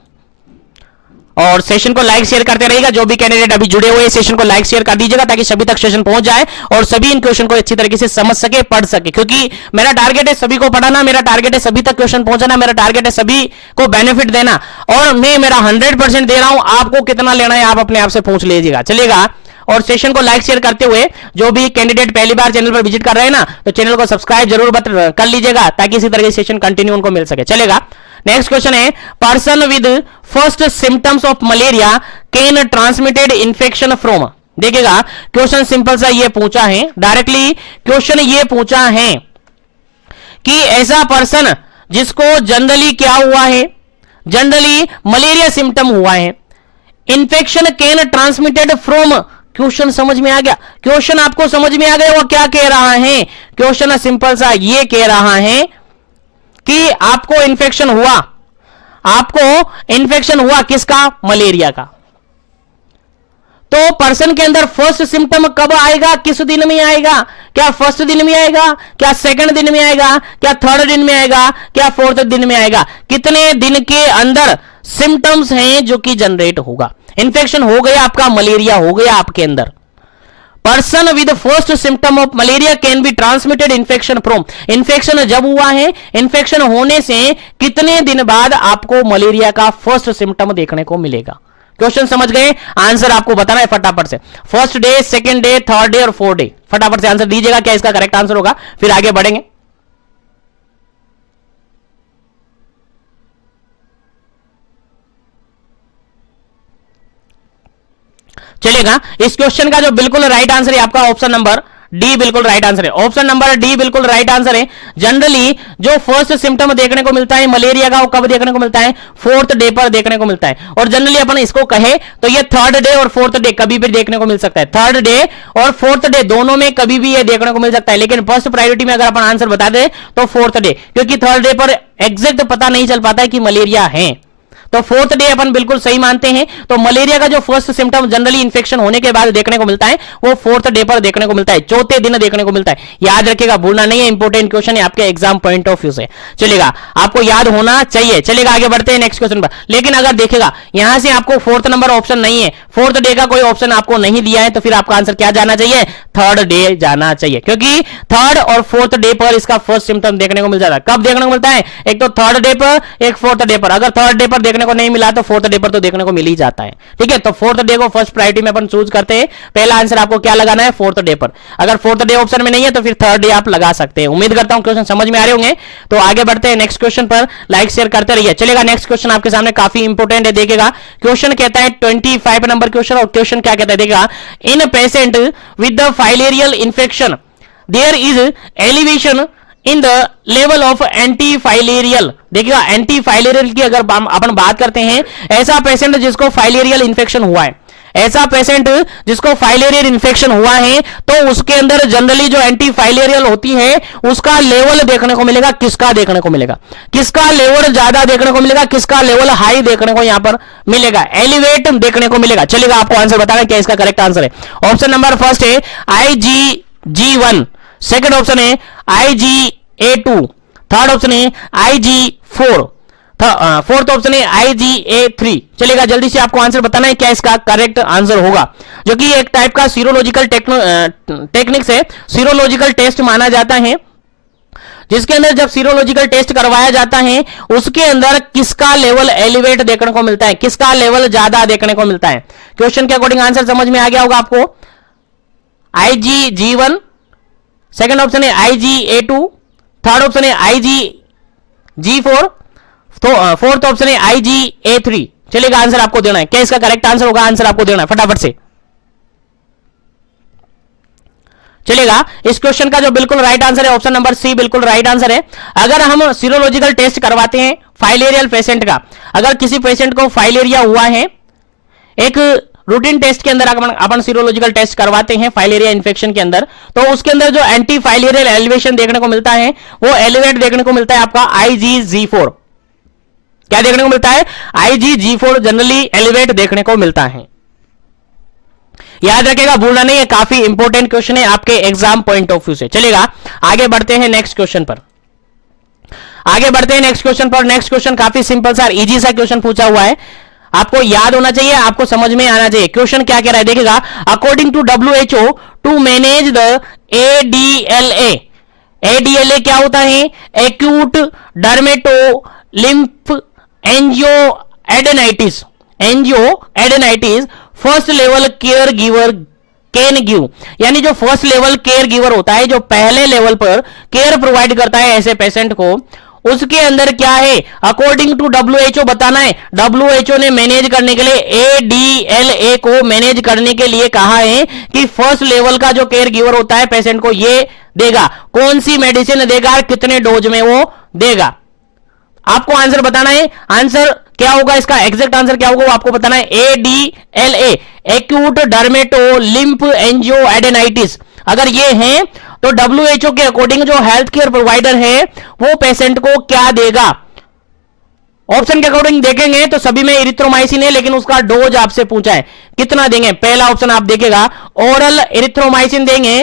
और सेशन को लाइक शेयर करते रहिएगा। जो भी कैंडिडेट अभी जुड़े हुए हैं सेशन को लाइक शेयर कर दीजिएगा ताकि सभी तक सेशन पहुंच जाए और सभी इन क्वेश्चन को अच्छी तरीके से समझ सके, पढ़ सके, क्योंकि मेरा टारगेट है सभी को पढ़ाना, मेरा टारगेट है सभी तक क्वेश्चन पहुंचाना, मेरा टारगेट है सभी को बेनिफिट देना और मैं मेरा 100% दे रहा हूं। आपको कितना लेना है आप अपने आप से पूछ लीजिएगा, चलेगा। और सेशन को लाइक शेयर करते हुए जो भी कैंडिडेट पहली बार चैनल पर विजिट कर रहे हैं ना, तो चैनल को सब्सक्राइब जरूर कर लीजिएगा ताकि इसी तरह के सेशन कंटिन्यू उनको मिल सके, चलेगा। नेक्स्ट क्वेश्चन है, person with first symptoms of malaria can transmitted infection from. देखिएगा क्वेश्चन सिंपल सा ये पूछा है, डायरेक्टली क्वेश्चन ये पूछा है कि ऐसा पर्सन जिसको जनरली क्या हुआ है, जनरली मलेरिया सिम्टम हुआ है, infection can transmitted from. Question समझ में आ गया, क्वेश्चन आपको समझ में आ गया वो क्या कह रहा है। क्वेश्चन सिंपल सा ये कह रहा है कि आपको इन्फेक्शन हुआ, आपको इन्फेक्शन हुआ किसका, मलेरिया का। तो पर्सन के अंदर फर्स्ट सिम्टम कब आएगा, किस दिन में आएगा, क्या फर्स्ट दिन में आएगा, क्या सेकंड दिन में आएगा, क्या थर्ड दिन में आएगा, क्या फोर्थ दिन में आएगा, कितने दिन के अंदर सिम्टम्स हैं जो कि जनरेट होगा। इन्फेक्शन हो गया आपका, मलेरिया हो गया आपके अंदर। Person with first symptom of malaria can be transmitted infection from. Infection जब हुआ है, इन्फेक्शन होने से कितने दिन बाद आपको मलेरिया का फर्स्ट सिम्टम देखने को मिलेगा। क्वेश्चन समझ गए, आंसर आपको बताना है फटाफट से। First day, second day, third day और फोर्थ डे, फटाफट से आंसर दीजिएगा क्या इसका करेक्ट आंसर होगा, फिर आगे बढ़ेंगे। चलेगा, इस क्वेश्चन का जो बिल्कुल राइट आंसर है आपका ऑप्शन नंबर डी बिल्कुल राइट आंसर है। ऑप्शन नंबर डी बिल्कुल राइट आंसर है। जनरली जो फर्स्ट सिम्टम देखने को मिलता है मलेरिया का, वो कब देखने को मिलता है, फोर्थ डे पर देखने को मिलता है। और जनरली अपन इसको कहे तो ये थर्ड डे और फोर्थ डे कभी भी देखने को मिल सकता है। थर्ड डे और फोर्थ डे दोनों में कभी भी ये देखने को मिल सकता है, लेकिन फर्स्ट प्रायोरिटी में अगर अपन आंसर बता दे तो फोर्थ डे, क्योंकि थर्ड डे पर एग्जैक्ट पता नहीं चल पाता है कि मलेरिया है। तो फोर्थ डे अपन बिल्कुल सही मानते हैं। तो मलेरिया का जो फर्स्ट सिम्टम जनरली इंफेक्शन होने के बाद देखने को मिलता है वो फोर्थ डे पर देखने को मिलता है, चौथे दिन देखने को मिलता है। याद रखिएगा, भूलना नहीं है, इंपॉर्टेंट क्वेश्चन है आपके एग्जाम पॉइंट ऑफ व्यू से, चलेगा, आपको याद होना चाहिए। चलेगा, आगे बढ़ते हैं नेक्स्ट क्वेश्चन पर। लेकिन अगर देखेगा यहां से आपको फोर्थ नंबर ऑप्शन नहीं है, फोर्थ डे का कोई ऑप्शन आपको नहीं दिया है, तो फिर आपका आंसर क्या जाना चाहिए, थर्ड डे जाना चाहिए, क्योंकि थर्ड और फोर्थ डे पर इसका फर्स्ट सिम्टम देखने को मिल जाता है। कब देखने को मिलता है, एक तो थर्ड डे पर, एक फोर्थ डे पर। अगर थर्ड डे पर देखने को नहीं मिला तो फोर्थ डे पर तो देखने को मिल ही जाता है, ठीक है। तो फोर्थ डे को फर्स्ट प्रायोरिटी में अपन चूज करते हैं। पहला आंसर आपको क्या लगाना है, फोर्थ डे पर। अगर फोर्थ डे ऑप्शन में नहीं है तो फिर थर्ड डे आप लगा सकते हैं। उम्मीद करता हूं क्वेश्चन समझ में आ रहे होंगे। तो आगे बढ़ते हैं नेक्स्ट क्वेश्चन पर, लाइक शेयर करते रहिए। चलेगा, नेक्स्ट क्वेश्चन आपके सामने काफी इंपॉर्टेंट है, देखिएगा। क्वेश्चन कहता है 25 नंबर क्वेश्चन, और क्वेश्चन क्या कहता है देखिएगा, in patient with the filarial infection there is elevation in the level of anti filarial. देखिएगा, एंटी फाइलेरियल की अगर अपन बात करते हैं, ऐसा पेशेंट जिसको फाइलेरियल इंफेक्शन हुआ है, ऐसा पेशेंट जिसको फाइलेरियल इंफेक्शन हुआ है, तो उसके अंदर जनरली जो एंटी फाइलेरियल होती है उसका लेवल देखने को मिलेगा। किसका देखने को मिलेगा, किसका लेवल ज्यादा देखने को मिलेगा, किसका लेवल हाई देखने को यहां पर मिलेगा, एलिवेट देखने को मिलेगा। चलेगा, आपको आंसर बताना क्या इसका करेक्ट आंसर है। ऑप्शन नंबर फर्स्ट है IgG1, सेकंड ऑप्शन है IgA2, थर्ड ऑप्शन है IG4, फोर्थ ऑप्शन है IgA3। चलेगा, जल्दी से आपको आंसर बताना है क्या इसका करेक्ट आंसर होगा, जो कि एक टाइप का सीरोलॉजिकल टेक्निक से सीरोलॉजिकल टेस्ट माना जाता है, जिसके अंदर जब सीरोलॉजिकल टेस्ट करवाया जाता है उसके अंदर किसका लेवल एलिवेट देखने को मिलता है, किसका लेवल ज्यादा देखने को मिलता है। क्वेश्चन के अकॉर्डिंग आंसर समझ में आ गया होगा आपको। IgG1, सेकंड ऑप्शन है IgA2, थर्ड ऑप्शन है IgG4, तो फोर्थ ऑप्शन है IgA3। चलिएगा, आंसर आपको देना है क्या इसका करेक्ट आंसर होगा, आंसर आपको देना है फटाफट से। चलेगा, इस क्वेश्चन का जो बिल्कुल राइट आंसर है ऑप्शन नंबर सी बिल्कुल राइट आंसर है। अगर हम सीरोलॉजिकल टेस्ट करवाते हैं फाइलेरियल पेशेंट का, अगर किसी पेशेंट को फाइलेरिया हुआ है, एक रूटीन टेस्ट के अंदर अपन सीरोलॉजिकल टेस्ट करवाते हैं फाइलेरिया इन्फेक्शन के अंदर, तो उसके अंदर जो एंटी फाइलेरियल एलिवेशन देखने को मिलता है वो एलिवेट देखने को मिलता है आपका IgG4। क्या देखने को मिलता है, IgG4 जनरली एलिवेट देखने को मिलता है। याद रखेगा, भूलना नहीं है, काफी इंपॉर्टेंट क्वेश्चन है आपके एग्जाम पॉइंट ऑफ व्यू से। चलेगा, आगे बढ़ते हैं नेक्स्ट क्वेश्चन पर, आगे बढ़ते हैं नेक्स्ट क्वेश्चन पर। नेक्स्ट क्वेश्चन काफी सिंपल सा इजी सा क्वेश्चन पूछा हुआ है। आपको याद होना चाहिए, आपको समझ में आना चाहिए। क्वेश्चन क्या कह रहा है देखिएगा, according to WHO to manage the ADLA, ADLA क्या होता है, acute dermatolymphangioadenitis, angioadenitis first level care giver can give, यानी जो फर्स्ट लेवल केयर गिवर होता है, जो पहले लेवल पर केयर प्रोवाइड करता है ऐसे पेशेंट को, उसके अंदर क्या है, अकॉर्डिंग टू WHO बताना है। WHO ने मैनेज करने के लिए, ADLA को मैनेज करने के लिए कहा है कि फर्स्ट लेवल का जो केयर गिवर होता है पेशेंट को ये देगा, कौन सी मेडिसिन देगा और कितने डोज में वो देगा। आपको आंसर बताना है, आंसर क्या होगा, इसका एग्जैक्ट आंसर क्या होगा वो आपको बताना है। ADLA एक्यूट डर्मेटो लिम्फ एंजियोएडेनाइटिस, अगर ये है तो WHO के अकॉर्डिंग जो हेल्थ केयर प्रोवाइडर है वो पेशेंट को क्या देगा। ऑप्शन के अकॉर्डिंग देखेंगे तो सभी में इरिथ्रोमाइसिन है, लेकिन उसका डोज आपसे पूछा है कितना देंगे। पहला ऑप्शन आप देखेगा ओरल इरिथ्रोमाइसिन देंगे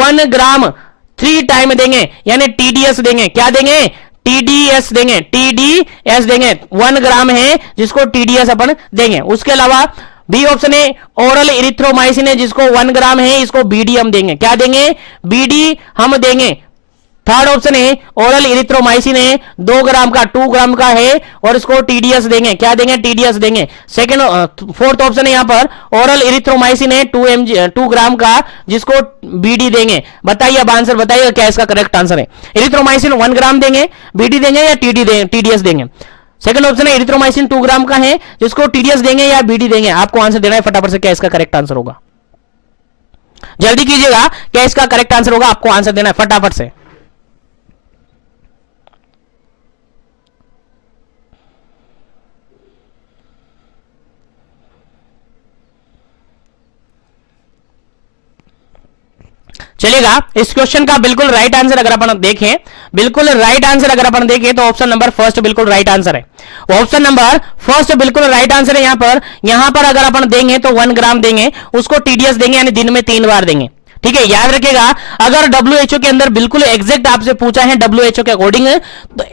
1 ग्राम 3 टाइम देंगे, यानी TDS देंगे। क्या देंगे, TDS देंगे, TDS देंगे, 1 ग्राम है जिसको TDS अपन देंगे। उसके अलावा बी ऑप्शन है ओरल इरिथ्रोमाइसिन है जिसको 1 ग्राम है, इसको BD हम देंगे। क्या देंगे, BD हम देंगे। थर्ड ऑप्शन है ओरल इरिथ्रोमाइसिन है 2 ग्राम का, 2 ग्राम का है और इसको TDS देंगे। क्या देंगे, TDS देंगे। सेकंड फोर्थ ऑप्शन है यहां पर ओरल इरिथ्रोमाइसिन है 2 ग्राम का जिसको BD देंगे। बताइए अब आंसर बताइए क्या इसका करेक्ट आंसर है। इरिथ्रोमाइसिन 1 ग्राम देंगे, BD देंगे या TDS देंगे। सेकंड ऑप्शन है इरिथ्रोमाइसिन 2 ग्राम का है जिसको TDS देंगे या BD देंगे। आपको आंसर देना है फटाफट से, क्या इसका करेक्ट आंसर होगा, जल्दी कीजिएगा, क्या इसका करेक्ट आंसर होगा, आपको आंसर देना है फटाफट से। चलेगा, इस क्वेश्चन का बिल्कुल राइट आंसर अगर अपन देखें, बिल्कुल राइट आंसर अगर अपन देखें तो ऑप्शन नंबर फर्स्ट बिल्कुल राइट आंसर है। ऑप्शन नंबर फर्स्ट बिल्कुल राइट आंसर है। यहां पर अगर अपन देंगे तो 1 ग्राम देंगे, उसको TDS देंगे, यानी दिन में 3 बार देंगे। ठीक है, याद रखिएगा, अगर WHO के अंदर बिल्कुल एग्जैक्ट आपसे पूछा है WHO के अकॉर्डिंग, तो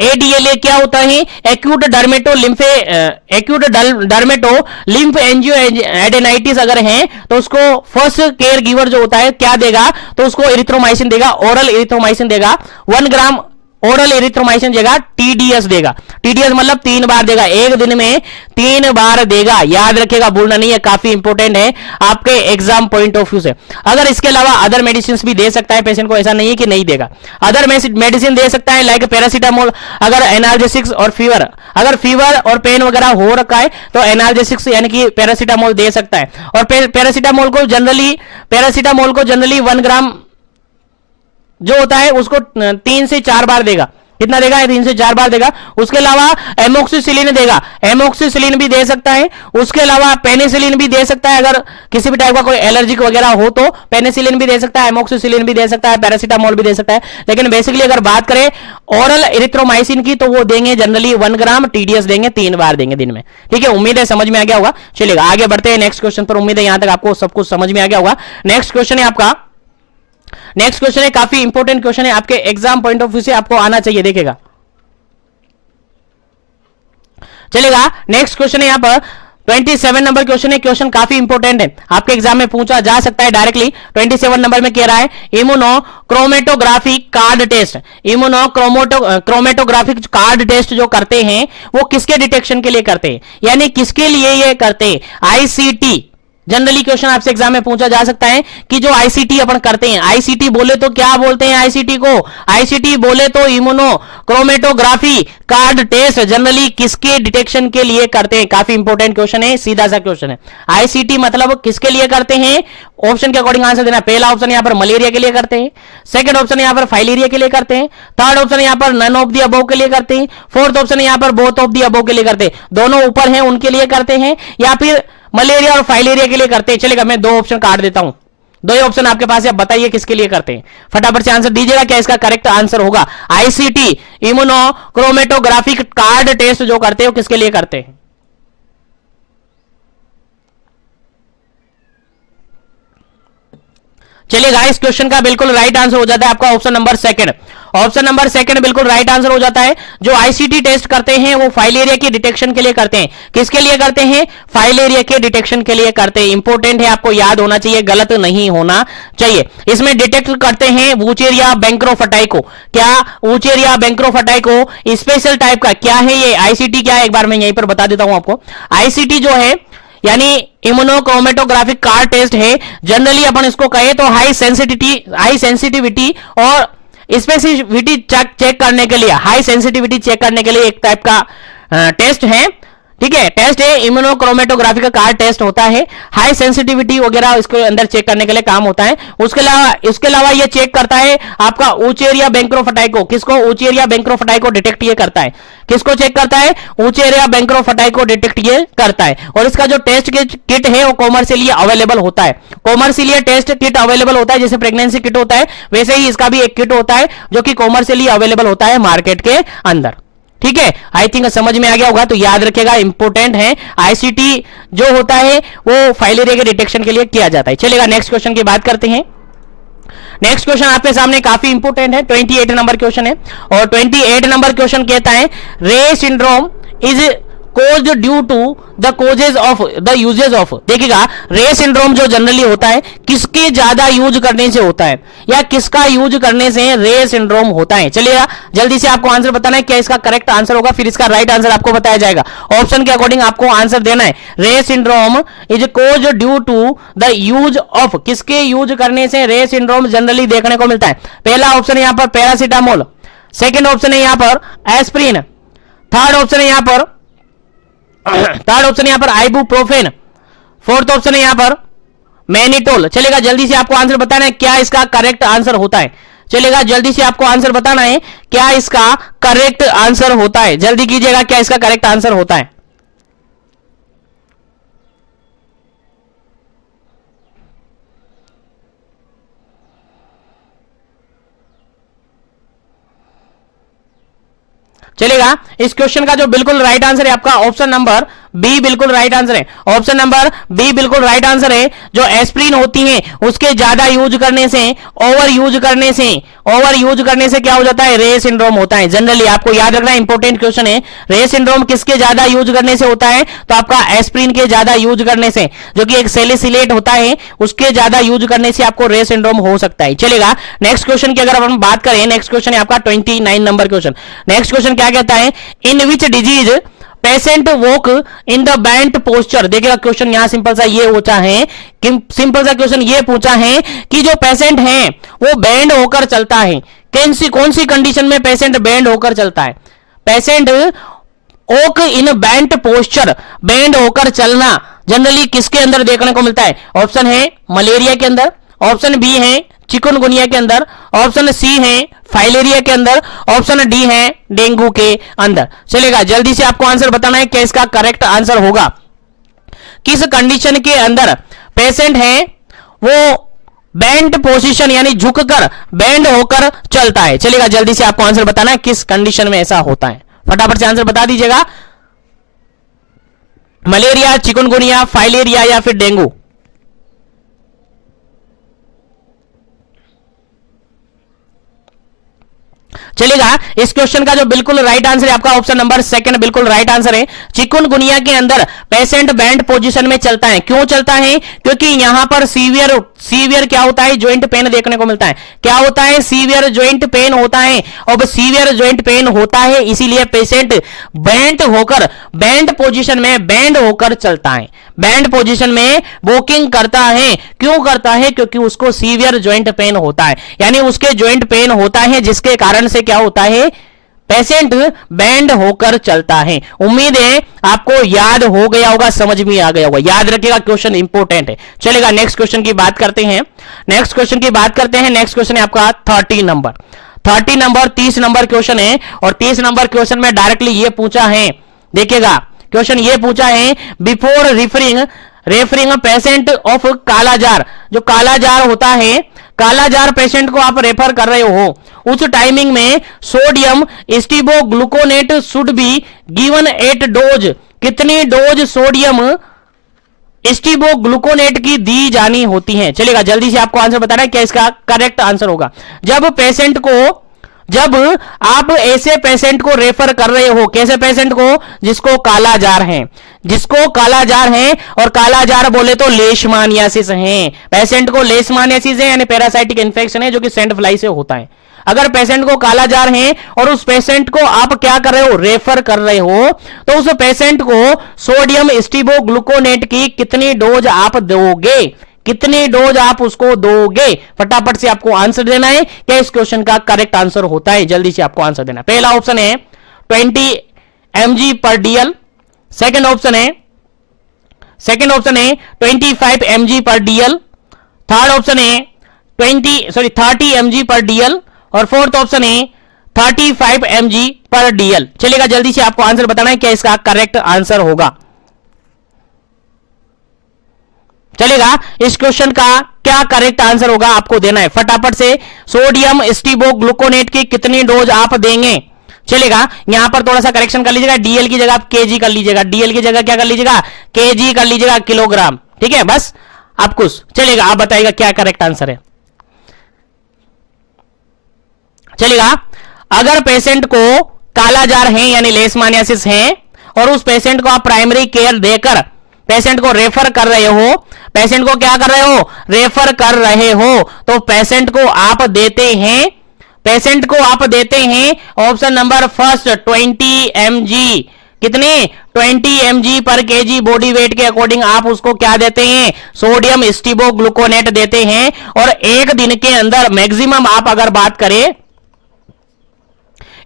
ADLA क्या होता है, एक्यूट डर्मेटो लिम्फ एंजियोएडेनाइटिस अगर है तो उसको फर्स्ट केयर गिवर जो होता है क्या देगा, तो उसको इरिथ्रोमाइसिन देगा, ओरल इरिथ्रोमाइसिन देगा 1 ग्राम ओरल इरिथ्रोमाइसिन देगा, TDS देगा। TDS मतलब 3 बार देगा, एक दिन में 3 बार देगा। याद रखिएगा, भूलना नहीं है, काफी इंपॉर्टेंट है आपके एग्जाम पॉइंट ऑफ व्यू से। अगर इसके अलावा अदर मेडिसिन भी दे सकता है पेशेंट को, ऐसा नहीं है कि नहीं देगा। अदर मेडिसिन दे सकता है लाइक पैरासीटामोल, अगर एनाल्जेसिक्स और फीवर, अगर फीवर और पेन वगैरह हो रखा है तो एनाल्जेसिक्स यानी कि पैरासीटामोल दे सकता है। और पैरासीटामोल को जनरली 1 ग्राम जो होता है उसको 3 से 4 बार देगा। कितना देगा, 3 से 4 बार देगा। उसके अलावा एमोक्सिसिलिन देगा, एमोक्सिसिलिन भी दे सकता है। उसके अलावा पेनिसिलिन भी दे सकता है, अगर किसी भी टाइप का कोई एलर्जिक वगैरह हो तो पेनिसिलिन भी दे सकता है, एमोक्सिसिलिन भी दे सकता है, पैरासीटामोल भी दे सकता है। लेकिन बेसिकली अगर बात करें ओरल इरिथ्रोमाइसिन की तो वो देंगे जनरली 1 ग्राम, TDS देंगे 3 बार देंगे दिन में। ठीक है, उम्मीद है समझ में आ गया होगा। चलिएगा आगे बढ़ते हैं नेक्स्ट क्वेश्चन पर। उम्मीद है यहां तक आपको सब कुछ समझ में आ गया होगा। नेक्स्ट क्वेश्चन है आपका, नेक्स्ट क्वेश्चन है काफी इंपॉर्टेंट क्वेश्चन है, आपके एग्जाम पॉइंट ऑफ व्यू से आपको आना चाहिए। देखेगा, चलेगा, नेक्स्ट क्वेश्चन है यहां पर 27 नंबर क्वेश्चन है। क्वेश्चन काफी इंपॉर्टेंट है, आपके एग्जाम में पूछा जा सकता है डायरेक्टली। 27 नंबर में कह रहा है immunochromatography card test, immunochromatographic card test जो करते हैं वो किसके डिटेक्शन के लिए करते हैं, यानी किसके लिए ये करते हैं, ICT। जनरली क्वेश्चन आपसे एग्जाम में पूछा जा सकता है कि जो ICT अपन करते हैं, ICT बोले तो क्या बोलते हैं, ICT को ICT बोले तो immunochromatography card test generally किसके डिटेक्शन के लिए करते हैं। काफी इंपॉर्टेंट क्वेश्चन है, सीधा सा क्वेश्चन है। ICT मतलब किसके लिए करते हैं, ऑप्शन के अकॉर्डिंग आंसर देना। पहला ऑप्शन यहां पर मलेरिया के लिए करते हैं, सेकंड ऑप्शन यहां पर फाइलेरिया के लिए करते हैं, थर्ड ऑप्शन यहां पर नन ऑफ दी अबव के लिए करते हैं, फोर्थ ऑप्शन यहां पर बोथ ऑफ दी अबव के लिए करते हैं। दोनों ऊपर हैं उनके लिए करते हैं, या फिर मलेरिया और फाइलेरिया के लिए करते हैं। चलेगा, मैं 2 ऑप्शन काट देता हूं, 2 ही ऑप्शन आपके पास है, आप बताइए किसके लिए करते हैं। फटाफट से आंसर दीजिएगा, क्या इसका करेक्ट आंसर होगा। ICT immunochromatographic card test जो करते हो किसके लिए करते हैं। चलिए गाइस, क्वेश्चन का बिल्कुल राइट आंसर हो जाता है आपका option number second. Option number second बिल्कुल राइट आंसर हो जाता है। जो आईसीटी टेस्ट करते हैं वो फाइल एरिया की डिटेक्शन के लिए करते हैं। किसके लिए करते हैं? फाइल एरिया के डिटेक्शन के लिए करते हैं। इंपॉर्टेंट है, आपको याद होना चाहिए, गलत नहीं होना चाहिए। इसमें डिटेक्ट करते हैं वूचेरिया बैंक्रोफटाई को। क्या? वूचेरिया बैंक्रोफटाई को स्पेशल टाइप का क्या है ये? आईसीटी क्या है एक बार मैं यहीं पर बता देता हूं आपको। आईसीटी जो है यानी इम्यूनोक्रोमेटोग्राफिक कार टेस्ट है। जनरली अपन इसको कहे तो हाई सेंसिटिविटी और स्पेसिफिसिटी चेक करने के लिए, हाई सेंसिटिविटी चेक करने के लिए एक टाइप का टेस्ट है। ठीक है, टेस्ट है इम्यूनोक्रोमेटोग्राफी का कार टेस्ट होता है। हाई सेंसिटिविटी वगैरह इसके अंदर चेक करने के लिए काम होता है। उसके अलावा ये चेक करता है आपका वूचेरिया बैंक्रोफटाई को। किसको? वूचेरिया बैंक्रोफटाई को डिटेक्ट ये करता है। किसको चेक करता है? वूचेरिया बैंक्रोफटाई को डिटेक्ट ये करता है। और इसका जो टेस्ट किट है वो कॉमर्शियली अवेलेबल होता है। कॉमर्शियली टेस्ट किट अवेलेबल होता है, जैसे प्रेगनेंसी किट होता है वैसे ही इसका भी एक किट होता है जो कि कॉमर्शियली अवेलेबल होता है मार्केट के अंदर। ठीक है, आई थिंक समझ में आ गया होगा, तो याद रखेगा, इंपॉर्टेंट है। आईसीटी जो होता है वो फाइल एरिया के डिटेक्शन के लिए किया जाता है। चलेगा, नेक्स्ट क्वेश्चन की बात करते हैं। नेक्स्ट क्वेश्चन आपके सामने काफी इंपॉर्टेंट है, 28 नंबर क्वेश्चन है। और 28 नंबर क्वेश्चन कहता है Reye syndrome is caused due to the causes of the usages of. देखिएगा, रे सिंड्रोम जो जनरली होता है किसके ज्यादा यूज करने से होता है या किसका यूज करने से रे सिंड्रोम होता है। चलिएगा, जल्दी से आपको आंसर बताना है, क्या इसका करेक्ट आंसर होगा, फिर इसका राइट आंसर आपको बताया जाएगा। ऑप्शन के अकॉर्डिंग आपको आंसर देना है। Reye syndrome is caused due to the use of, किसके यूज करने से रे सिंड्रोम जनरली देखने को मिलता है। पहला ऑप्शन है यहां पर पैरासीटामोल, सेकेंड ऑप्शन है यहां पर एस्प्रिन, थर्ड ऑप्शन है यहां पर आइबुप्रोफेन, फोर्थ ऑप्शन है यहां पर मैनिटोल। चलेगा, जल्दी से आपको आंसर बताना है क्या इसका करेक्ट आंसर होता है। चलेगा, जल्दी से आपको आंसर बताना है क्या इसका करेक्ट आंसर होता है। जल्दी कीजिएगा, क्या इसका करेक्ट आंसर होता है। चलेगा, इस क्वेश्चन का जो बिल्कुल राइट आंसर है आपका ऑप्शन नंबर बी बिल्कुल राइट आंसर है। ऑप्शन नंबर बी बिल्कुल राइट आंसर है। जो एस्प्रिन होती है उसके ज्यादा यूज करने से, ओवर यूज करने से क्या हो जाता है? रे सिंड्रोम होता है। जनरली आपको याद रखना, इंपॉर्टेंट क्वेश्चन है। रे सिंड्रोम किसके ज्यादा यूज करने से होता है? तो आपका एस्प्रिन के ज्यादा यूज करने से, जो कि एक सैलिसिलेट होता है, उसके ज्यादा यूज करने से आपको रे सिंड्रोम हो सकता है। चलेगा, नेक्स्ट क्वेश्चन की अगर हम बात करें, नेक्स्ट क्वेश्चन है आपका 29 नंबर क्वेश्चन। नेक्स्ट क्वेश्चन क्या कहता है? In which disease patient walk in the bent posture. देखिएगा, क्वेश्चन यहां सिंपल सा ये पूछा है कि क्वेश्चन ये पूछा है कि जो पेशेंट है वो बेंड होकर चलता है। कौन सी कंडीशन में पेशेंट बेंड होकर चलता है? पेशेंट वॉक इन बेंट पोस्चर, बेंड होकर चलना जनरली किसके अंदर देखने को मिलता है? ऑप्शन है मलेरिया के अंदर, ऑप्शन बी है चिकनगुनिया के अंदर, ऑप्शन सी है फाइलेरिया के अंदर, ऑप्शन डी है डेंगू के अंदर। चलेगा, जल्दी से आपको आंसर बताना है क्या इसका करेक्ट आंसर होगा। किस कंडीशन के अंदर पेशेंट है वो बेंड पोजीशन यानी झुककर बेंड होकर चलता है। चलेगा, जल्दी से आपको आंसर बताना है किस कंडीशन में ऐसा होता है। फटाफट से आंसर बता दीजिएगा। मलेरिया, चिकनगुनिया, फाइलेरिया या फिर डेंगू। चलेगा, इस क्वेश्चन का जो बिल्कुल राइट आंसर है आपका ऑप्शन नंबर सेकंड बिल्कुल राइट आंसर है। चिकनगुनिया के अंदर पेशेंट बैंड पोजीशन में चलता है। क्यों चलता है? क्योंकि यहां पर सीवियर क्या होता है? जॉइंट पेन देखने को मिलता है। क्या होता है? सीवियर जॉइंट पेन होता है। और सीवियर जॉइंट पेन होता है, इसीलिए पेशेंट बैंड पोजीशन में बैंड होकर चलता है, बैंड पोजीशन में वॉकिंग करता है। क्यों करता है? क्योंकि उसको सीवियर जॉइंट पेन होता है, यानी उसके जॉइंट पेन होता है, जिसके कारण से क्या होता है? पेशेंट बैंड होकर चलता है। उम्मीद है आपको याद हो गया होगा, समझ में आ गया होगा। याद रखिएगा, क्वेश्चन इंपॉर्टेंट है। चलेगा, नेक्स्ट क्वेश्चन की बात करते हैं। नेक्स्ट क्वेश्चन है आपका 30 नंबर 30 नंबर क्वेश्चन है। और 30 नंबर क्वेश्चन में डायरेक्टली ये पूछा है, देखिएगा क्वेश्चन ये पूछा है, बिफोर रेफरिंग पेशेंट ऑफ कालाजार। जो कालाजार होता है, कालाजार पेशेंट को आप रेफर कर रहे हो, उस टाइमिंग में sodium stibogluconate should be given at dose. कितनी डोज सोडियम स्टीबो ग्लूकोनेट की दी जानी होती हैं। चलेगा, जल्दी से आपको आंसर बताना है क्या इसका करेक्ट आंसर होगा। जब आप ऐसे पेशेंट को रेफर कर रहे हो, कैसे पेशेंट को, जिसको काला जार है, जिसको काला जार है, और काला जार बोले तो लेशमानियासिस है, पेशेंट को लेशमानियासिस है यानी पैरासाइटिक इंफेक्शन है जो कि सैंड फ्लाई से होता है। अगर पेशेंट को काला जार है और उस पेशेंट को आप क्या कर रहे हो, रेफर कर रहे हो, तो उस पेशेंट को सोडियम स्टीबोग्लूकोनेट की कितनी डोज आप दोगे, कितनी डोज आप उसको दोगे, फटाफट से आपको आंसर देना है क्या इस क्वेश्चन का करेक्ट आंसर होता है, जल्दी से आपको आंसर देना है। पहला ऑप्शन है 20 mg पर डीएल, सेकंड ऑप्शन है 25 mg पर डीएल, थर्ड ऑप्शन है 30 mg पर डीएल, और फोर्थ ऑप्शन है 35 mg पर डीएल। चलेगा, जल्दी से आपको आंसर बताना है क्या इसका करेक्ट आंसर होगा। चलेगा, इस क्वेश्चन का क्या करेक्ट आंसर होगा आपको देना है, फटाफट से। सोडियम स्टीबोग्लूकोनेट की कितनी डोज आप देंगे। चलेगा, यहां पर थोड़ा सा करेक्शन कर लीजिएगा, डीएल की जगह आप केजी कर लीजिएगा, डीएल की जगह क्या कर लीजिएगा, केजी कर लीजिएगा, किलोग्राम, ठीक है, बस आप कुछ। चलेगा, आप बताइएगा क्या करेक्ट आंसर है। चलेगा, अगर पेशेंट को काला जार है यानी लेशमानियासिस है और उस पेशेंट को आप प्राइमरी केयर देकर पेशेंट को रेफर कर रहे हो, पेशेंट को क्या कर रहे हो, रेफर कर रहे हो, तो पेशेंट को आप देते हैं ऑप्शन नंबर फर्स्ट 20 mg, कितने 20 mg per KG body weight के अकॉर्डिंग आप उसको क्या देते हैं, सोडियम स्टीबोग्लूकोनेट देते हैं। और एक दिन के अंदर मैक्सिमम आप अगर बात करें,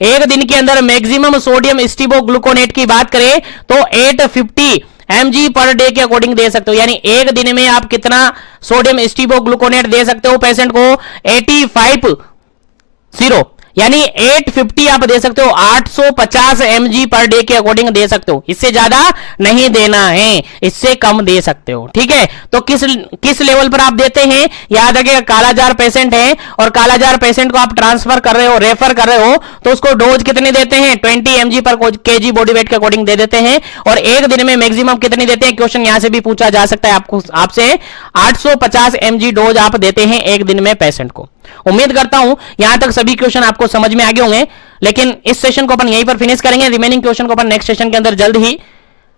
एक दिन के अंदर मैक्सिमम सोडियम स्टीबोग्लूकोनेट की बात करें तो 850 mg पर डे के अकॉर्डिंग दे सकते हो, यानी एक दिन में आप कितना सोडियम स्टीबोग्लूकोनेट दे सकते हो पेशेंट को, 850 यानी 850 आप दे सकते हो, 850 mg पर डे के अकॉर्डिंग दे सकते हो, इससे ज्यादा नहीं देना है, इससे कम दे सकते हो, ठीक है। तो किस लेवल पर आप देते हैं, याद रखिएगा, कालाजार पेशेंट है और कालाजार पेशेंट को आप ट्रांसफर कर रहे हो, रेफर कर रहे हो, तो उसको डोज कितनी देते हैं, 20 mg per KG body weight के अकॉर्डिंग दे देते हैं। और एक दिन में मैक्सिमम कितनी देते हैं, क्वेश्चन यहां से भी पूछा जा सकता है आपसे, 850 mg डोज आप देते हैं एक दिन में पेशेंट को। उम्मीद करता हूं यहां तक सभी क्वेश्चन आपको समझ में आ गए होंगे, लेकिन इस सेशन को अपन यहीं पर फिनिश करेंगे, रिमेनिंग क्वेश्चन को अपन नेक्स्ट सेशन के अंदर जल्द ही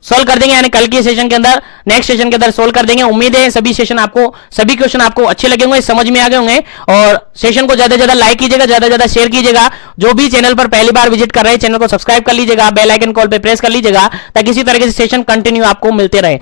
सोल्व कर देंगे, यानी कल के सेशन के अंदर, नेक्स्ट सेशन के अंदर सोल्व कर देंगे। उम्मीद है सभी क्वेश्चन आपको अच्छे लगे होंगे, समझ में आ गए होंगे, और सेशन को ज्यादा से ज्यादा लाइक कीजिएगा, ज्यादा से ज्यादा शेयर कीजिएगा। जो भी चैनल पर पहली बार विजिट कर रहे हैं, चैनल को सब्सक्राइब कर लीजिएगा, बेल आइकन कॉल पे प्रेस कर लीजिएगा, ताकि इसी तरह के सेशन कंटिन्यू आपको मिलते रहे।